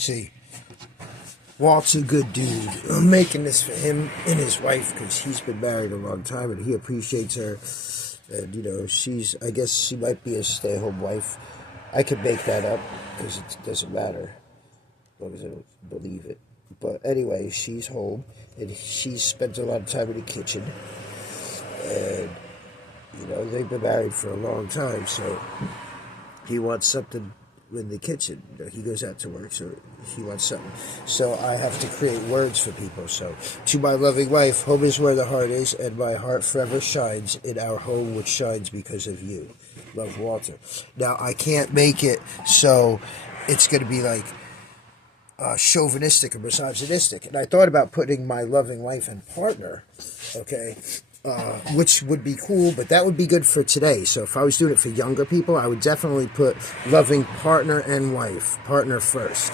See, Walt's a good dude. I'm making this for him and his wife because he's been married a long time and he appreciates her. And, you know, I guess she might be a stay-at-home wife. I could make that up because it doesn't matter as long as I don't believe it. But anyway, she's home and she spends a lot of time in the kitchen. And, you know, they've been married for a long time, so he wants something in the kitchen. He goes out to work, so he wants something. So I have to create words for people. So, to my loving wife, home is where the heart is, and my heart forever shines in our home, which shines because of you. Love, Walter. Now, I can't make it so it's going to be like chauvinistic or misogynistic. And I thought about putting my loving wife and partner, okay, which would be cool, but that would be good for today. So if I was doing it for younger people, I would definitely put loving partner and wife, partner first,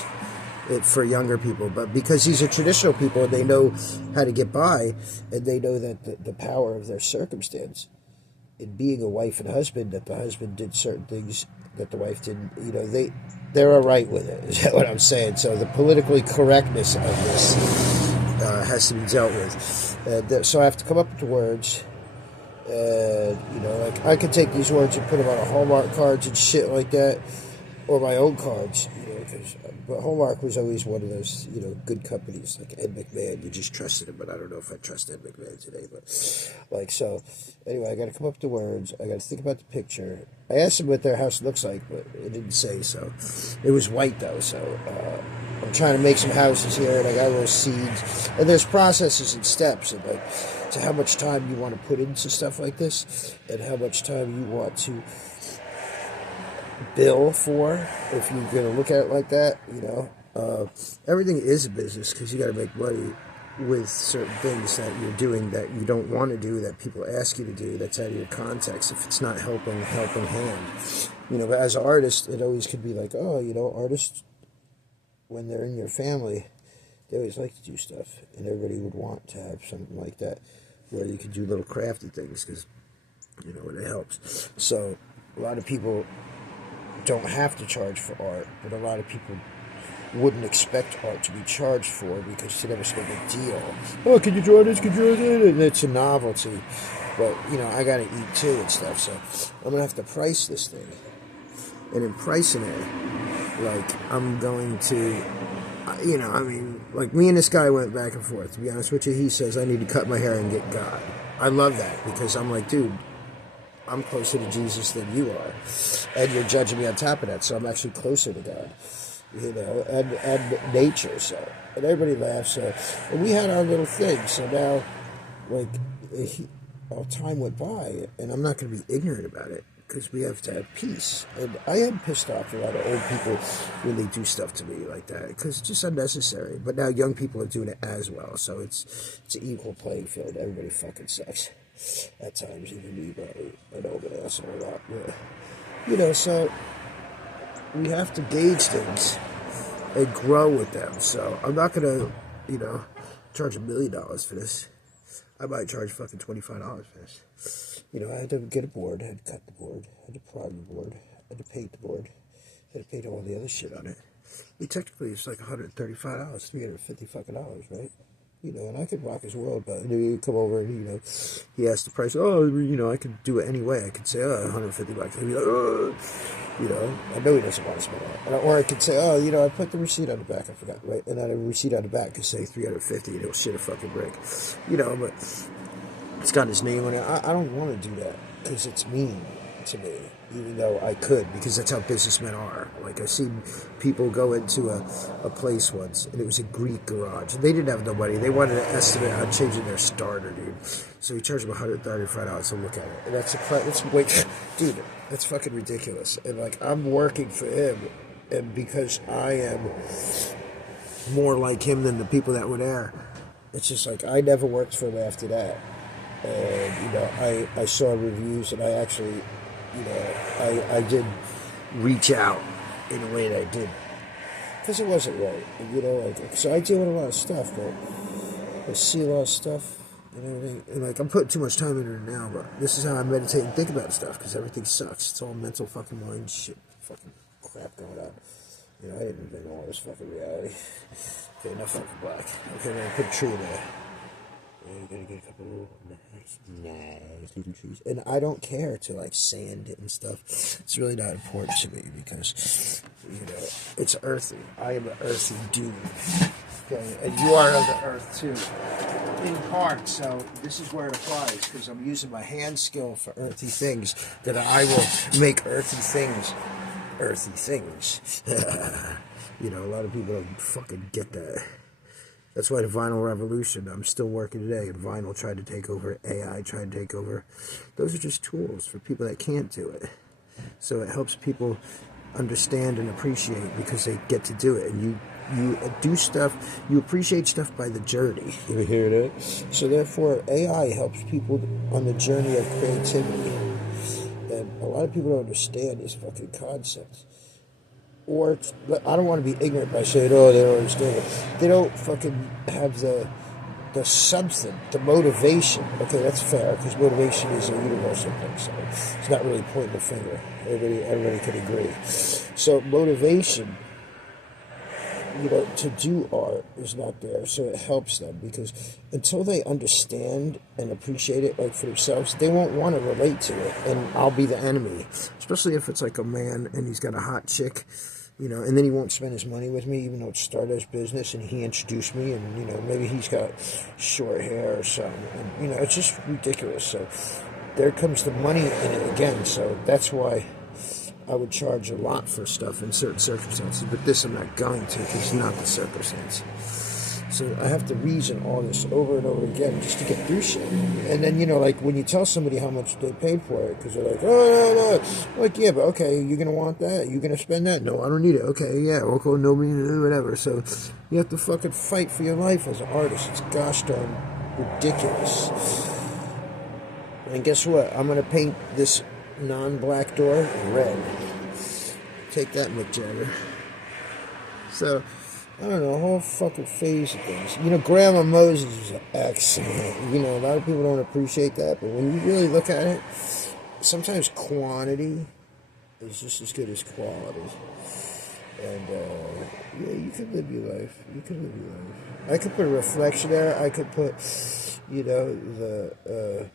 for younger people. But because these are traditional people and they know how to get by, and they know that the power of their circumstance in being a wife and husband, that the husband did certain things that the wife didn't, you know, they're all right with it, is what I'm saying. So the politically correctness of this has to be dealt with. So I have to come up with the words. And, you know, like I could take these words and put them on a Hallmark cards and shit like that, or my own cards, you know, but Hallmark was always one of those, you know, good companies, like Ed McMahon. You just trusted him, but I don't know if I trust Ed McMahon today. But, like, so, anyway, I got to come up with the words. I got to think about the picture. I asked them what their house looks like, but it didn't say, so. It was white, though, so I'm trying to make some houses here, and I got little seeds. And there's processes and steps, and, like, to how much time you want to put into stuff like this, and how much time you want to bill for, if you're going to look at it like that, you know. Everything is a business because you got to make money with certain things that you're doing that you don't want to do, that people ask you to do, that's out of your context, if it's not helping hand. You know, but as an artist, it always could be like, oh, you know, artists, when they're in your family, they always like to do stuff, and everybody would want to have something like that where you could do little crafty things because, you know, it helps. So a lot of people don't have to charge for art, but a lot of people wouldn't expect art to be charged for because it's never so big deal. Oh, can you draw this? Can you draw that? And it's a novelty. But, you know, I got to eat too and stuff, so I'm going to have to price this thing. And in pricing it, like, I'm going to, you know, I mean, like, me and this guy went back and forth. To be honest with you, he says I need to cut my hair and get God. I love that because I'm like, dude, I'm closer to Jesus than you are. And you're judging me on top of that, so I'm actually closer to God, you know, and nature, so. And everybody laughs, so. And we had our little thing, so now, like, our time went by, and I'm not going to be ignorant about it, because we have to have peace. And I am pissed off a lot of old people when they do stuff to me like that, because it's just unnecessary. But now young people are doing it as well, so it's an equal playing field. Everybody fucking sucks. At times, even me, but I know I'm an asshole a lot. Yeah. You know, so we have to gauge things and grow with them. So I'm not going to, you know, charge $1 million for this. I might charge fucking $25 for this. You know, I had to get a board, I had to cut the board, I had to prime the board, I had to paint the board, I had to paint all the other shit on it. I mean, technically, it's like $135, $350 fucking dollars, right? You know, and I could rock his world, but he'd come over and, you know, he asked the price. Oh, you know, I could do it any way. I could say, oh, $150. He'd be like, oh, you know, I know he doesn't want to spend that. Or I could say, oh, you know, I put the receipt on the back. I forgot, right? And then a receipt on the back could say $350, and it'll shit a fucking brick. You know, but it's got his name on it. I don't want to do that because it's mean to me, even though I could, because that's how businessmen are. Like, I've seen people go into a place once, and it was a Greek garage, and they didn't have no money. They wanted an estimate on changing their starter, dude. So he charged them $135 to look at it. And dude, that's fucking ridiculous. And, like, I'm working for him, and because I am more like him than the people that were there, it's just like, I never worked for him after that. And, you know, I saw reviews, and I actually, you know, I did reach out in a way that I did. Because it wasn't right. You know, like, so I deal with a lot of stuff, but I see a lot of stuff and everything. And, like, I'm putting too much time into it now, but this is how I meditate and think about stuff, because everything sucks. It's all mental fucking mind shit, fucking crap going on. You know, I didn't invent all this fucking reality. Okay, enough fucking black. Okay, we're gonna put a tree there. Yeah, you gotta get a couple nice little trees. And I don't care to like sand it and stuff. It's really not important to me because, you know, it's earthy. I am an earthy dude. Okay, and you are of the earth too. In part, so this is where it applies because I'm using my hand skill for earthy things that I will make earthy things. Earthy things. You know, a lot of people don't fucking get that. That's why the vinyl revolution, I'm still working today, and vinyl tried to take over, AI tried to take over. Those are just tools for people that can't do it. So it helps people understand and appreciate because they get to do it. And you do stuff, you appreciate stuff by the journey. You hear that? So therefore, AI helps people on the journey of creativity. And a lot of people don't understand these fucking concepts. Or, I don't want to be ignorant by saying, oh, they don't understand it. They don't fucking have the something, the motivation. Okay, that's fair, because motivation is a universal thing, so it's not really pointing the finger. Everybody can agree. So motivation, you know, to do art is not there, so it helps them, because until they understand and appreciate it, like, for themselves, they won't want to relate to it, and I'll be the enemy, especially if it's like a man and he's got a hot chick, you know, and then he won't spend his money with me, even though it's Stardust business, and he introduced me, and, you know, maybe he's got short hair or something, and, you know, it's just ridiculous. So there comes the money in it again, so that's why I would charge a lot for stuff in certain circumstances, but this I'm not going to, because it's not the circumstance. So I have to reason all this over and over again just to get through shit. And then, you know, like, when you tell somebody how much they paid for it, because they're like, oh, no. Like, yeah, but okay, you're going to want that? You're going to spend that? No, I don't need it. Okay, yeah, okay, nobody, whatever. So you have to fucking fight for your life as an artist. It's gosh darn ridiculous. And guess what? I'm going to paint this non-black door red. Take that, Mick Jagger. So, I don't know, a whole fucking phase of things. You know, Grandma Moses is excellent. You know, a lot of people don't appreciate that, but when you really look at it, sometimes quantity is just as good as quality. And, yeah, you can live your life. You can live your life. I could put a reflection there. I could put, you know, the,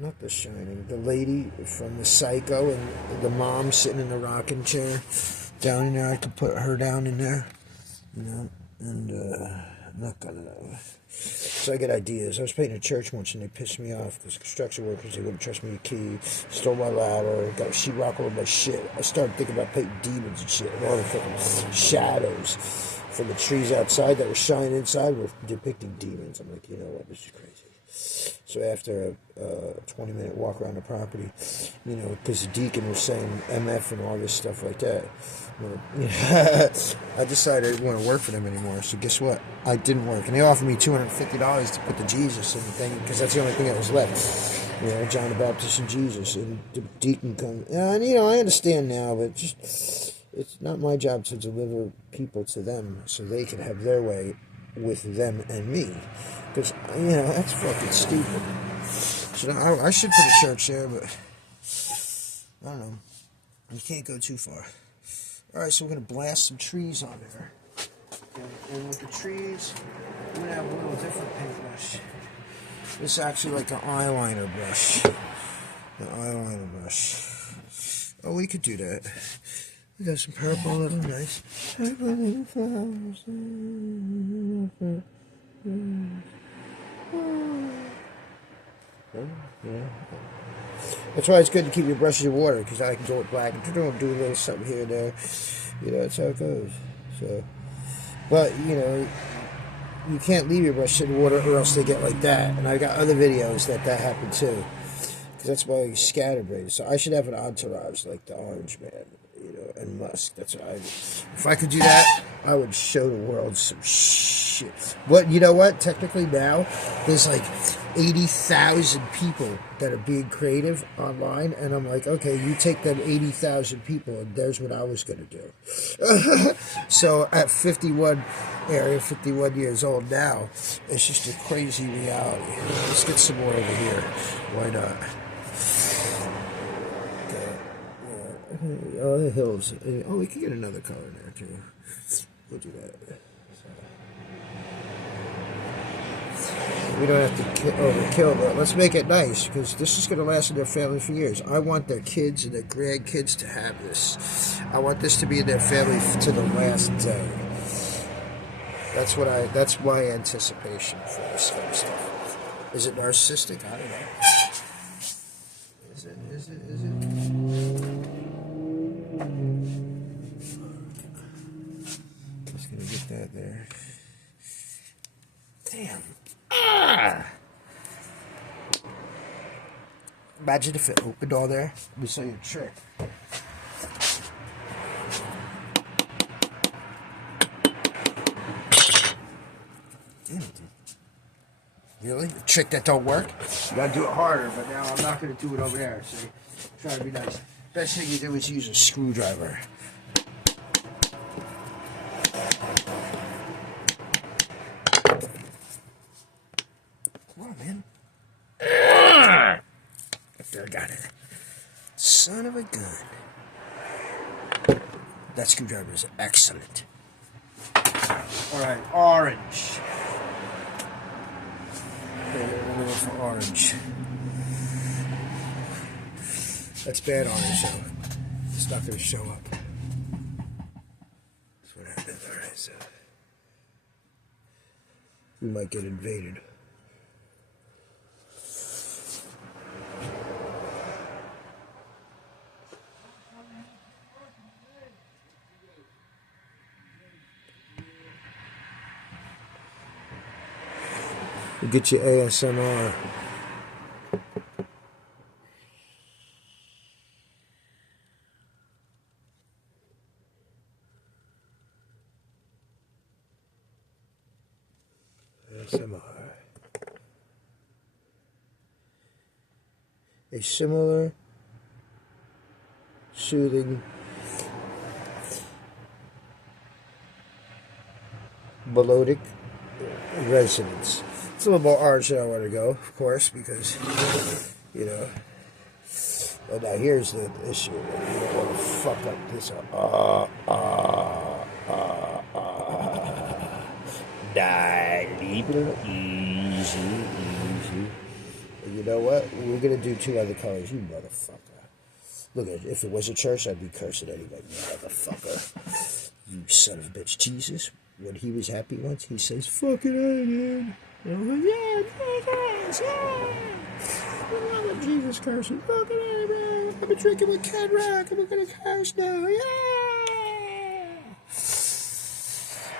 not The Shining, the lady from The Psycho and the mom sitting in the rocking chair down in there. I could put her down in there. You know, and I'm not gonna. So I get ideas. I was painting a church once, and they pissed me off because construction workers, they wouldn't trust me with a key, stole my ladder, got sheetrock all over my shit. I started thinking about painting demons and shit, and all the fucking shadows from the trees outside that were shining inside were depicting demons. I'm like, you know what, this is crazy. So after a 20-minute walk around the property, you know, because the deacon was saying MF and all this stuff like that, I decided I didn't want to work for them anymore. So guess what? I didn't work. And they offered me $250 to put the Jesus in the thing, because that's the only thing that was left. You know, John the Baptist and Jesus. And the deacon come. And, you know, I understand now, but just, it's not my job to deliver people to them so they can have their way with them and me. Because, you know, that's fucking stupid. So I should put a church there, but I don't know. You can't go too far. Alright, so we're going to blast some trees on there. And with the trees, I'm going to have a little different paintbrush. This is actually like an eyeliner brush. The eyeliner brush. Oh, we could do that. We got some purple, little nice. Purple little flowers. Yeah. That's why it's good to keep your brushes in water, because I can go with black and do a little something here and there. You know, that's how it goes. So, but, you know, you can't leave your brushes in water or else they get like that. And I got other videos that happened too, because that's why you scatterbraid. So I should have an entourage like the Orange Man, you know, and Musk. That's what I would. If I could do that, I would show the world some shit. But you know what? Technically now, there's like 80,000 people that are being creative online, and I'm like, okay, you take them 80,000 people, and there's what I was going to do. So at 51 years old now, it's just a crazy reality. Let's get some more over here. Why not? Oh, the hills. Oh, we can get another color in there, too. We'll do that. We don't have to overkill, but let's make it nice, because this is going to last in their family for years. I want their kids and their grandkids to have this. I want this to be in their family to the last day. That's my anticipation for this kind of stuff. Is it narcissistic? I don't know. Is it? Just gonna get that there. Damn. Imagine if it opened all there. Let me show you a trick. Damn it, dude. Really? A trick that don't work? You gotta do it harder, but now I'm not gonna do it over there. See? Try to be nice. Best thing you do is use a screwdriver. Come on, man. I got it. Son of a gun. That screwdriver is excellent. Alright, orange. Okay, we're going for orange. That's bad orange, though. It's not going to show up. That's what happened. Alright, so. We might get invaded. We'll get you ASMR. ASMR. A similar, soothing, melodic resonance. It's a little more orange than I want to go, of course, because, you know. But now here's the issue. You don't want to fuck up this. Easy. And you know what? We're going to do two other colors, you motherfucker. Look, if it was a church, I'd be cursing anyway, you motherfucker. You son of a bitch. Jesus, when he was happy once, he says, fucking A, dude. Yeah, Jesus, yeah. I love Jesus cursing. Fucking A, man. I've been drinking with Ken Rock, and we're gonna curse now. Yeah.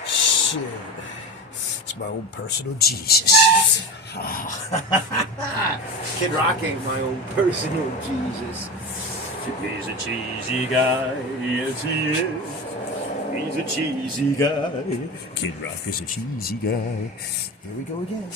Shit. It's my own personal Jesus. Kid Rock ain't my own personal Jesus. He's a cheesy guy, yes he is. He's a cheesy guy. Kid Rock is a cheesy guy. Here we go again.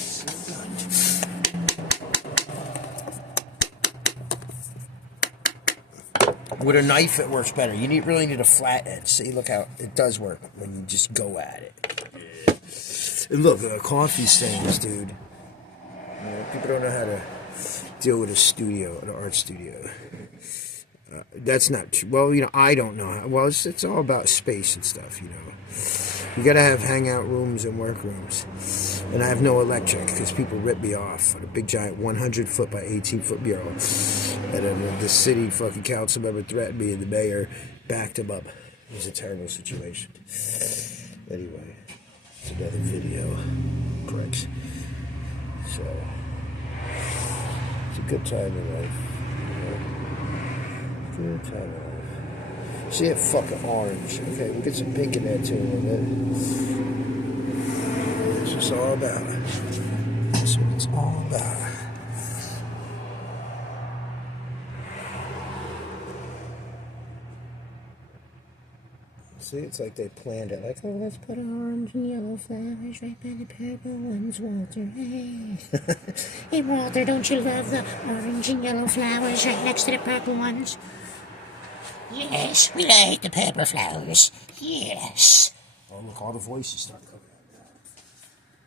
With a knife, it works better. You really need a flat edge. See, look how it does work when you just go at it. Yeah. And look, coffee stains, dude. People don't know how to deal with a studio, an art studio. That's not true. Well, you know, I don't know how. Well, it's all about space and stuff, you know. You gotta have hangout rooms and work rooms. And I have no electric because people rip me off on a big giant 100-foot by 18-foot mural. And then the city fucking council member threatened me and the mayor backed him up. It was a terrible situation. Anyway, it's another video. Pricks. So, it's a good time in life. Good time in life. See it fucking orange. Okay, we'll get some pink in there too a little bit. That's what it's all about. That's what it's all about. See, it's like they planned it. Like, oh, let's put orange and yellow flowers right by the purple ones, Walter. Hey. Hey, Walter, don't you love the orange and yellow flowers right next to the purple ones? Yes, we like the purple flowers. Yes. Oh, look, all the voices start coming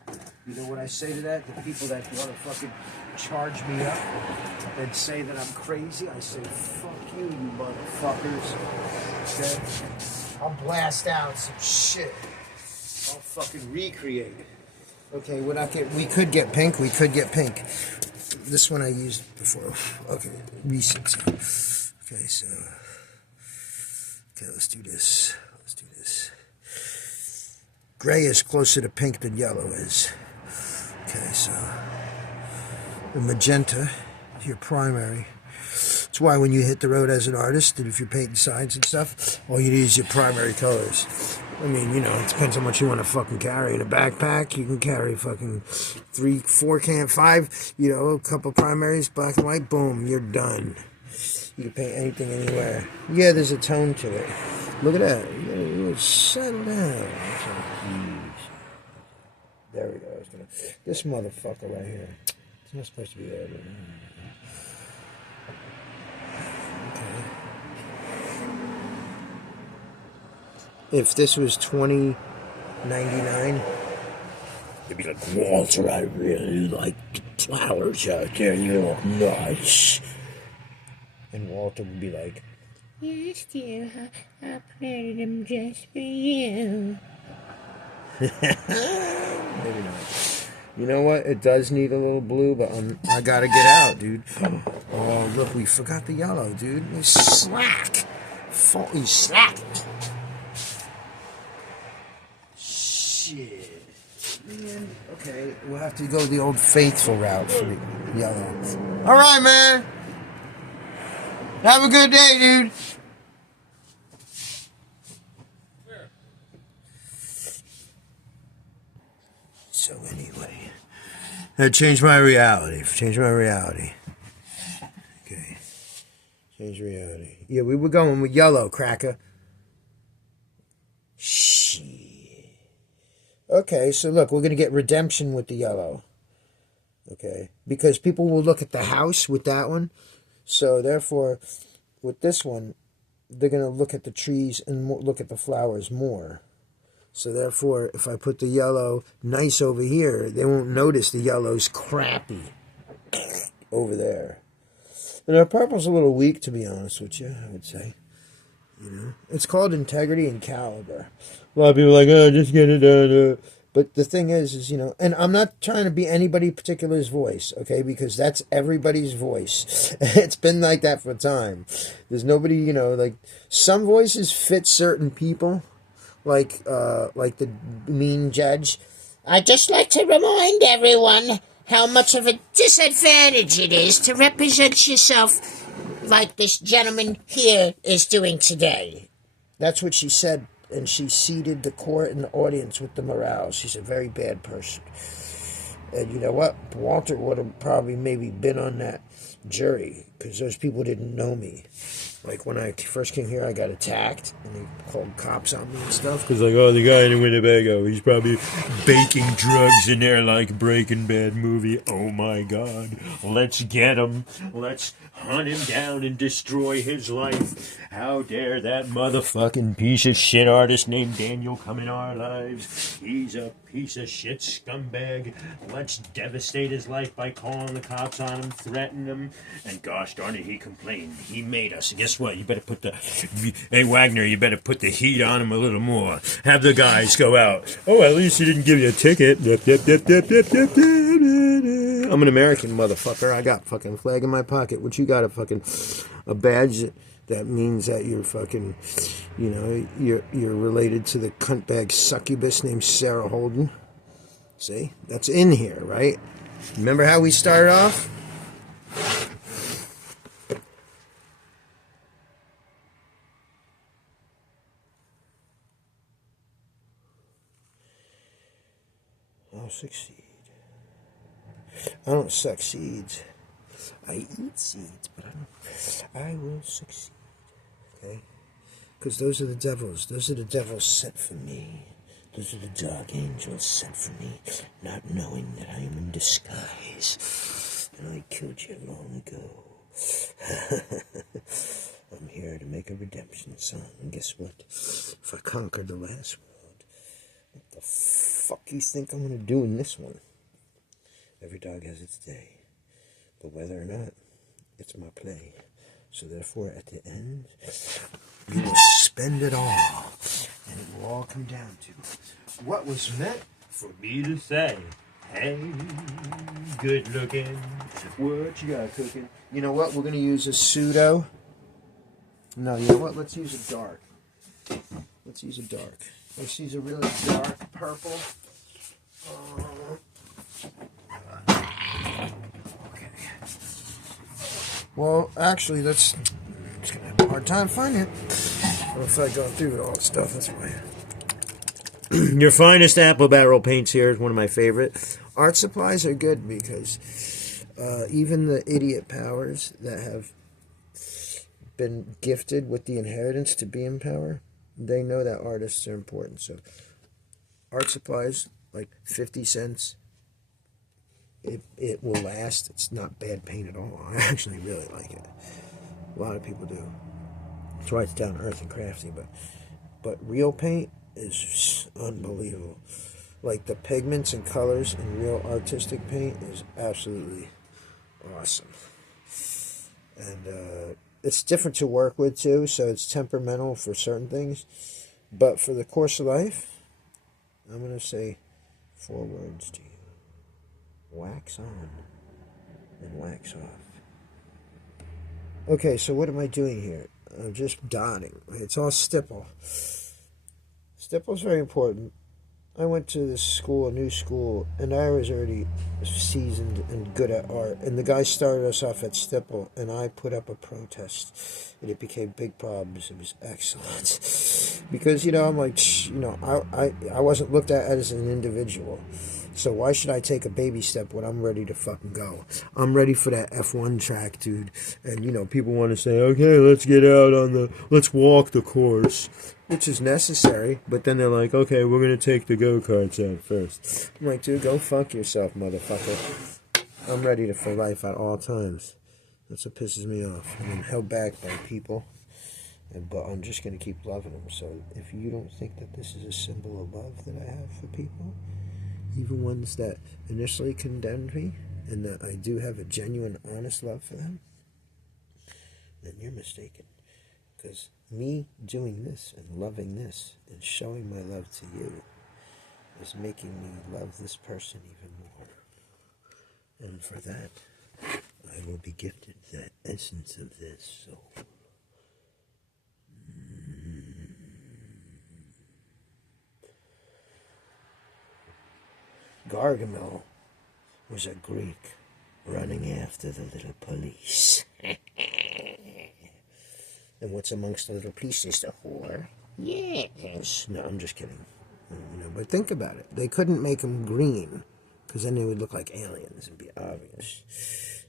out now. You know what I say to that? The people that want to fucking charge me up and say that I'm crazy, I say, fuck you, you motherfuckers. Okay? I'll blast out some shit. I'll fucking recreate it. Okay, we could get pink. We could get pink. This one I used before. Okay, recent. Okay, so. Okay, let's do this. Let's do this. Gray is closer to pink than yellow is. Okay, so. The magenta is your primary. That's why when you hit the road as an artist, and if you're painting signs and stuff, all you need is your primary colors. I mean, you know, it depends how much you want to fucking carry. In a backpack, you can carry fucking 3, 4 can, 5, you know, a couple primaries, black and white, boom, you're done. You can paint anything anywhere. Yeah, there's a tone to it. Look at that. You settle down. There we go. This motherfucker right here. It's not supposed to be there, but... If this was $20.99, it'd be like, Walter, I really like the flowers out there. You look nice. And Walter would be like, yes, dear, I planted them just for you. Maybe not. You know what? It does need a little blue, but I gotta get out, dude. Oh, look, we forgot the yellow, dude. We slack. You slack. Shit. Man. Okay, we'll have to go the old faithful route for the yellow. All right, man. Have a good day, dude. So anyway, I changed my reality. Okay. Change reality. Yeah, we were going with yellow, cracker. Shit. Okay, so look, we're going to get redemption with the yellow. Okay, because people will look at the house with that one. So therefore, with this one, they're going to look at the trees and look at the flowers more. So therefore, if I put the yellow nice over here, they won't notice the yellow's crappy over there. And our purple's a little weak, to be honest with you, I would say. You know, it's called integrity and caliber. A lot of people are like, oh, just get it done. But the thing is, you know, and I'm not trying to be anybody particular's voice, okay, because that's everybody's voice. It's been like that for a time. There's nobody, you know, like some voices fit certain people, like the mean judge. I'd just like to remind everyone how much of a disadvantage it is to represent yourself like this gentleman here is doing today. That's what she said, and she seated the court and the audience with the morale. She's a very bad person. And you know what? Walter would have probably maybe been on that jury, because those people didn't know me. Like, when I first came here, I got attacked, and they called cops on me and stuff. Because, like, oh, the guy in Winnebago, he's probably baking drugs in there like Breaking Bad movie. Oh, my God. Let's get him. Let's hunt him down and destroy his life. How dare that motherfucking piece of shit artist named Daniel come in our lives. He's a piece of shit scumbag. Let's devastate his life by calling the cops on him, threatening him, and gosh darn it, he complained. He made us. Guess what? You better put the... Hey, Wagner, you better put the heat on him a little more. Have the guys go out. Oh, at least he didn't give you a ticket. I'm an American, motherfucker. I got fucking flag in my pocket. What you got? A badge that means that you're fucking, you know, you're related to the cuntbag succubus named Sarah Holden. See? That's in here, right? Remember how we started off? I'll succeed. I don't suck seeds. I eat seeds, but I will succeed. Okay? Because those are the devils. Those are the devils sent for me. Those are the dark angels sent for me, not knowing that I am in disguise. And I killed you long ago. I'm here to make a redemption song. And guess what? If I conquered the last world, what the fuck you think I'm going to do in this one? Every dog has its day. But whether or not, it's my play. So therefore, at the end, you will spend it all. And it will all come down to what was meant For me to say, hey, good looking, what you got cooking? You know what? We're going to use a pseudo. No, you know what? Let's use a dark. Let's use a dark. Let's use a really dark purple. Okay. Well, actually, it's going to have a hard time finding it. Well, if I go through all the stuff, that's why. Your finest apple barrel paints here is one of my favorite. Art supplies are good because even the idiot powers that have been gifted with the inheritance to be in power, they know that artists are important. So art supplies, like 50 cents, it will last. It's not bad paint at all. I actually really like it. A lot of people do. That's why it's down to earth and crafty. But real paint is unbelievable. Like the pigments and colors in real artistic paint is absolutely awesome. And it's different to work with too, so it's temperamental for certain things. But for the course of life, I'm going to say 4 words to you. Wax on and wax off. Okay, so what am I doing here? I'm just dotting. It's all stipple. Stipple's very important. I went to this school, a new school, and I was already seasoned and good at art. And the guy started us off at stipple, and I put up a protest, and it became big problems. It was excellent because I'm like, I wasn't looked at as an individual. So why should I take a baby step when I'm ready to fucking go? I'm ready for that F1 track, dude. And people want to say, okay, let's walk the course, which is necessary. But then they're like, okay, we're going to take the go-karts out first. I'm like, dude, go fuck yourself, motherfucker. I'm ready for life at all times. That's what pisses me off. I'm held back by people. But I'm just going to keep loving them. So if you don't think that this is a symbol of love that I have for people, even ones that initially condemned me, and that I do have a genuine, honest love for them, then you're mistaken. Because me doing this and loving this and showing my love to you is making me love this person even more. And for that, I will be gifted that essence of this soul. Gargamel was a Greek running after the little police. And what's amongst the little police is the whore. Yes. No, I'm just kidding. But think about it. They couldn't make them green because then they would look like aliens and be obvious.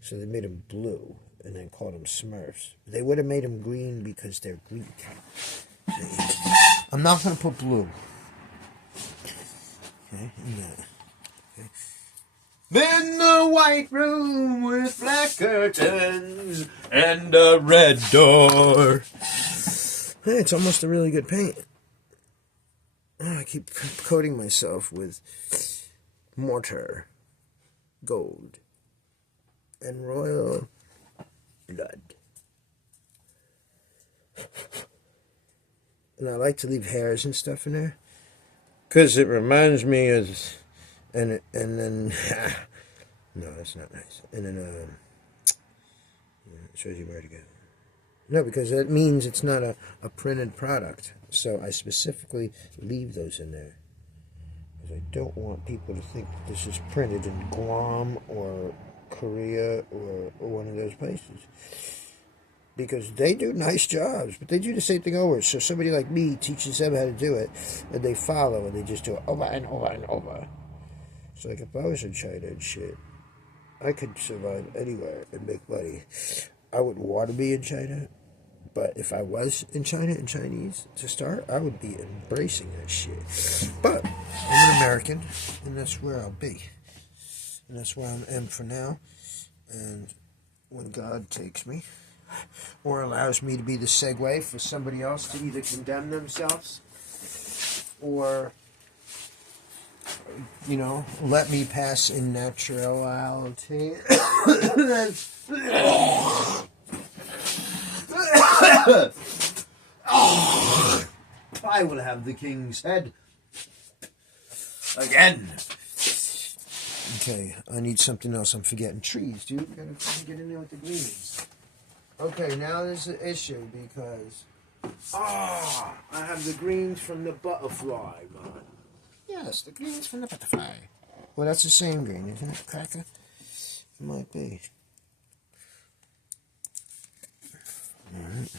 So they made them blue and then called them Smurfs. They would have made them green because they're Greek. I'm not going to put blue. Okay, In the white room with black curtains and a red door. Hey, it's almost a really good paint. I keep coating myself with mortar, gold, and royal blood. And I like to leave hairs and stuff in there because it reminds me of, and then no, that's not nice. And then it shows you where to go. No, because that means it's not a printed product. So I specifically leave those in there. Because I don't want people to think that this is printed in Guam or Korea or one of those places. Because they do nice jobs, but they do the same thing over. So somebody like me teaches them how to do it, and they follow, and they just do it over and over and over. So like if I was in China and shit, I could survive anywhere and make money. I would want to be in China, but if I was in China and Chinese to start, I would be embracing that shit. But I'm an American, and that's where I'll be. And that's where I am for now. And when God takes me, or allows me to be the segue for somebody else to either condemn themselves or let me pass in naturality. I will have the king's head again. Okay, I need something else. I'm forgetting trees, dude. Gotta fucking get in there with the greens. Okay, now there's an issue because I have the greens from the butterfly, man. Yes, the greens from the butterfly. Well, that's the same green, isn't it, Cracker? It might be. Alright.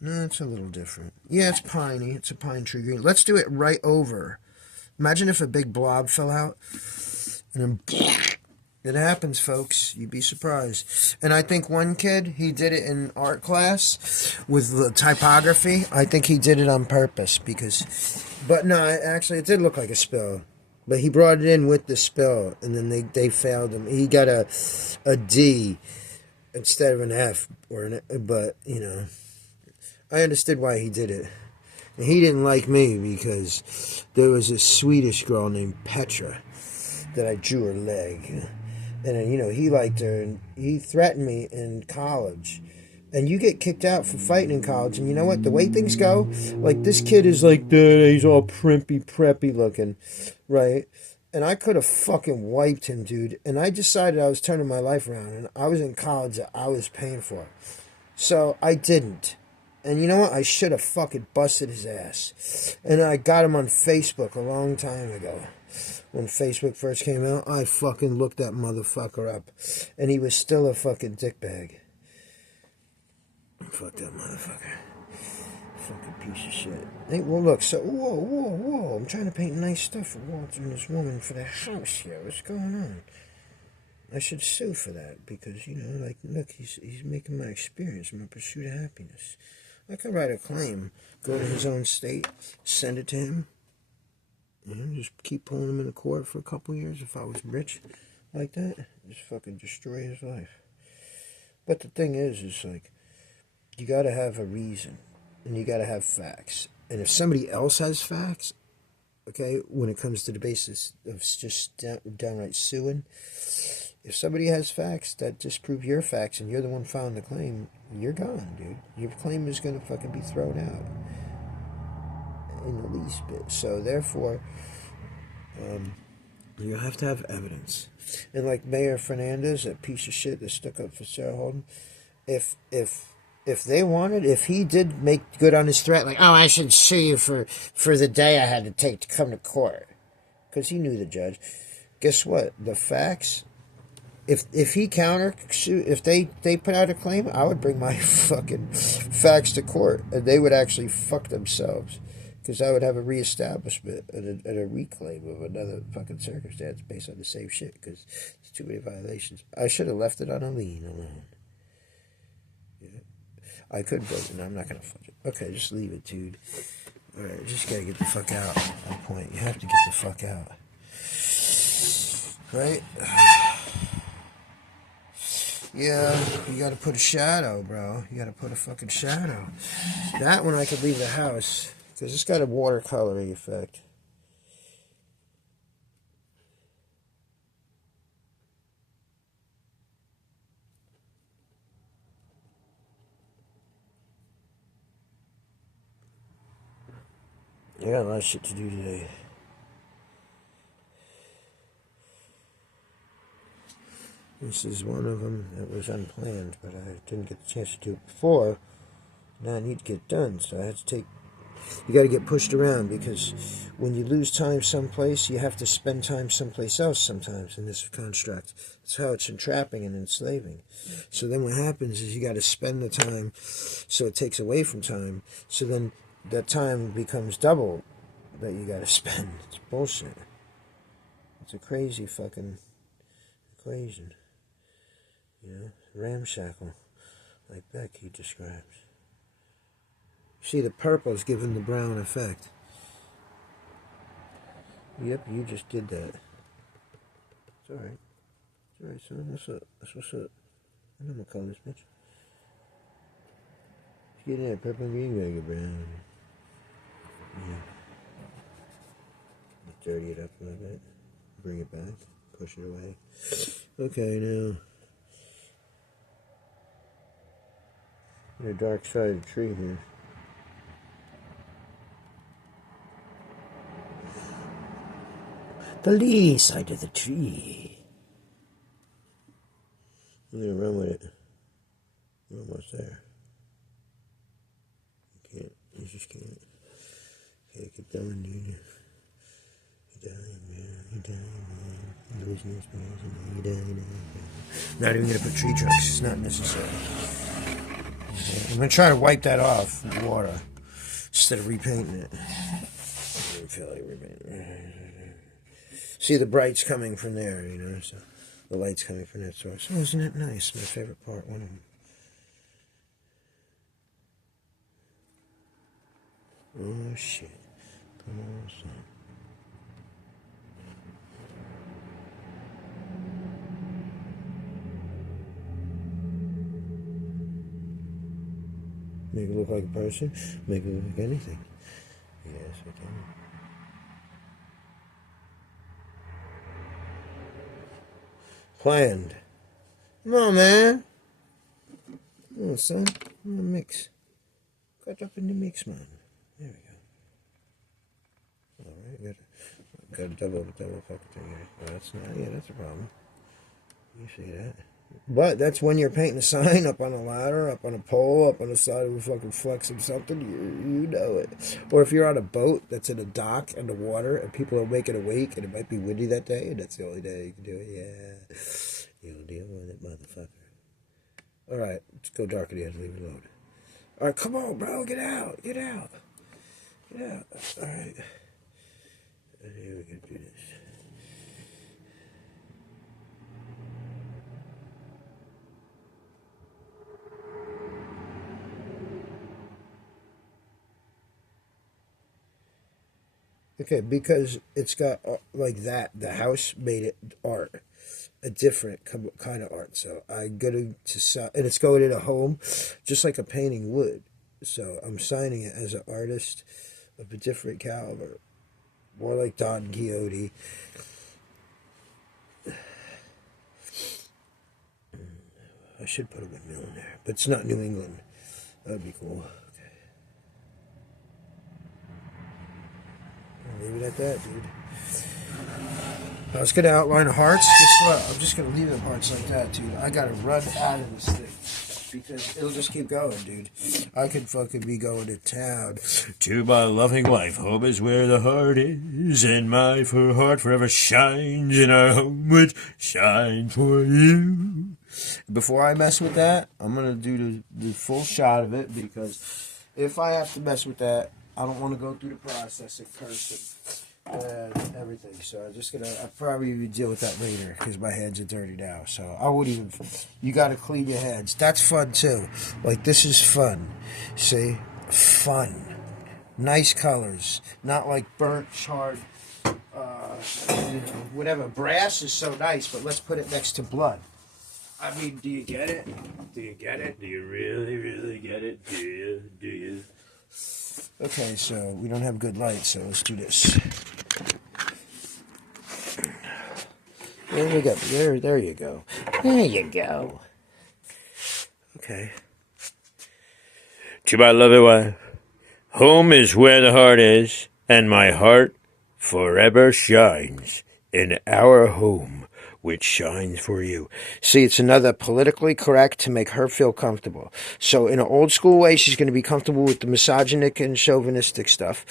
No, it's a little different. Yeah, it's piney. It's a pine tree green. Let's do it right over. Imagine if a big blob fell out. And then... It happens, folks. You'd be surprised. And I think one kid, he did it in art class with the typography. I think he did it on purpose because... But no, actually, it did look like a spill. But he brought it in with the spill, and then they failed him. He got a D instead of an F. But, I understood why he did it. And he didn't like me because there was a Swedish girl named Petra that I drew her leg. And then, he liked her, and he threatened me in college. And you get kicked out for fighting in college, and you know what? The way things go, like, this kid is like, he's all preppy looking, right? And I could have fucking wiped him, dude. And I decided I was turning my life around, and I was in college that I was paying for. So I didn't. And you know what? I should have fucking busted his ass. And I got him on Facebook a long time ago. When Facebook first came out, I fucking looked that motherfucker up. And he was still a fucking dickbag. Fuck that motherfucker. Fucking piece of shit. Hey, well, look, so, whoa. I'm trying to paint nice stuff for Walter and this woman for the house here. What's going on? I should sue for that because, look, he's making my experience, my pursuit of happiness. I could write a claim, go to his own state, send it to him. Just keep pulling him into court for a couple years if I was rich like that. Just fucking destroy his life. But the thing is like, you gotta have a reason. And you gotta have facts. And if somebody else has facts, okay, when it comes to the basis of just downright suing, if somebody has facts that disprove your facts and you're the one filing the claim, you're gone, dude. Your claim is gonna fucking be thrown out. In the least bit. So therefore, you have to have evidence. And like Mayor Fernandez, that piece of shit that stuck up for Sarah Holden, if they wanted, if he did make good on his threat, like, I should sue you for the day I had to take to come to court, because he knew the judge. Guess what? The facts. If he if they put out a claim, I would bring my fucking facts to court, and they would actually fuck themselves. Because I would have a reestablishment and a reclaim of another fucking circumstance based on the same shit. Because it's too many violations. I should have left it on a lien alone. Yeah. I could break it. No, I'm not going to fudge it. Okay, just leave it, dude. Alright, just got to get the fuck out at that point. You have to get the fuck out. Right? Yeah, you got to put a shadow, bro. You got to put a fucking shadow. That one I could leave the house. Because it's got a watercoloring effect. I got a lot of shit to do today. This is one of them that was unplanned, but I didn't get the chance to do it before. Now I need to get it done, so I had to take... You got to get pushed around, because when you lose time someplace, you have to spend time someplace else sometimes in this construct. That's how it's entrapping and enslaving. So then what happens is you got to spend the time, so it takes away from time. So then that time becomes double that you got to spend. It's bullshit. It's a crazy fucking equation. Ramshackle, like Becky describes. See, the purple is giving the brown effect. Yep, you just did that. It's alright. It's alright, son. What's up? That's what's up. I know my colors, bitch. Get that purple and green, gotta get brown. Yeah. dirty it up a little bit. Bring it back. Push it away. Okay, now. The dark side of the tree here. The lee side of the tree. I'm gonna run with it. We're almost there. You can't. You just can't. Okay, keep going, dude. You're dying, man. You're dying, man. You're losing your space, and you're dying, man. Not even gonna put tree trunks. It's not necessary. Okay. I'm gonna try to wipe that off with water instead of repainting it. I don't feel like repainting it. See, the bright's coming from there, you know, so the light's coming from that source. Oh, isn't it nice? My favorite part, one of them. Oh, shit. Come on, son. Make it look like a person. Make it look like anything. Yes, I can. Planned. Come on, man. Come on, son. Come on, mix. Got up in the mix, man. There we go. Alright, got a double fucking thing here. Oh, that's not, yeah, that's a problem. You see that? But that's when you're painting a sign up on a ladder, up on a pole, up on the side of a fucking flex of something, you know it. Or if you're on a boat that's in a dock in the water and people are making a wake and it might be windy that day and that's the only day you can do it, yeah. You'll deal with it, motherfucker. Alright, let's go dark at the end, leave it alone. Alright, come on, bro, get out, get out. Get out. Alright. Here we can do this. Okay, because it's got like that. The house made it art, a different kind of art. So I go to and it's going in a home, just like a painting would. So I'm signing it as an artist of a different caliber, more like Don Quixote. I should put a windmill in there, but it's not New England. That'd be cool. Leave it at that, dude. I was gonna outline hearts. Guess what? I'm just gonna leave it hearts like that, dude. I gotta run out of this thing because it'll just keep going, dude. I could fucking be going to town. To my loving wife, home is where the heart is, and my heart forever shines in our home, which shines for you. Before I mess with that, I'm gonna do the full shot of it because if I have to mess with that, I don't want to go through the process of cursing and everything. So I'll probably deal with that later because my hands are dirty now. So I wouldn't even, you got to clean your hands. That's fun too. Like this is fun. See? Fun. Nice colors. Not like burnt, charred, whatever. Brass is so nice, but let's put it next to blood. I mean, do you get it? Do you get it? Do you really, really get it? Do you? Do you? Okay, so we don't have good light, so let's do this. There we go. There you go. There you go. Okay. To my loving wife, home is where the heart is, and my heart forever shines in our home, which shines for you. See, it's another politically correct to make her feel comfortable. So in an old school way, she's going to be comfortable with the misogynistic and chauvinistic stuff,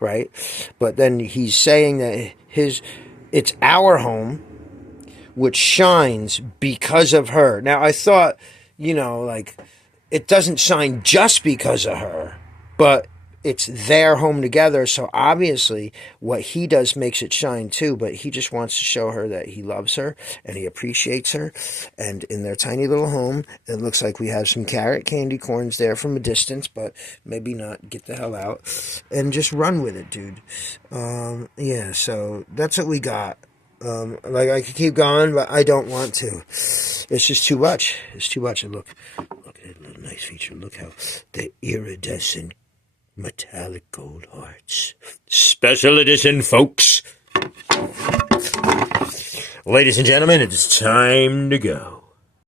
right? But then he's saying that it's our home, which shines because of her. Now, I thought, like, it doesn't shine just because of her, but it's their home together, so obviously what he does makes it shine too, but he just wants to show her that he loves her and he appreciates her. And in their tiny little home, it looks like we have some carrot candy corns there from a distance, but maybe not. Get the hell out and just run with it, dude. Yeah, so that's what we got. Like I could keep going, but I don't want to. It's just too much. It's too much. And look at that little nice feature. Look how the iridescent metallic gold hearts. Special edition, folks. Ladies and gentlemen, it's time to go.